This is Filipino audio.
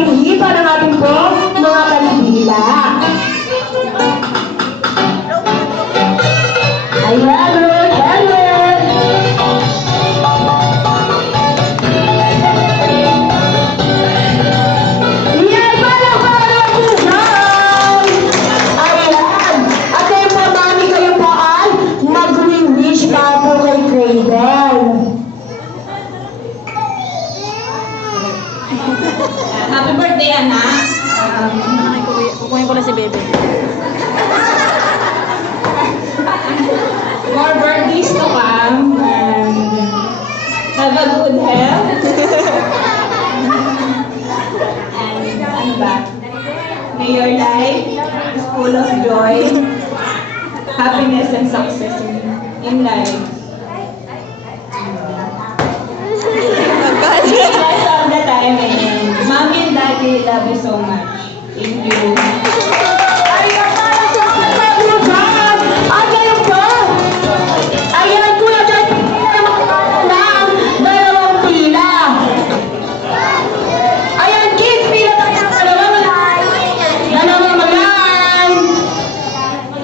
ating hipa ng ating po mga kandila. Ayan, Lord Helen. Yan, para Susan. Ayan. At kayo po, mami, kayo po ay mag-wish pa po kay Craven. Happy birthday, anak. Kukunin ko na si Bebe. More birthdays to come. And have a good health. And ano ba? May your life is full of joy, happiness, and success in life.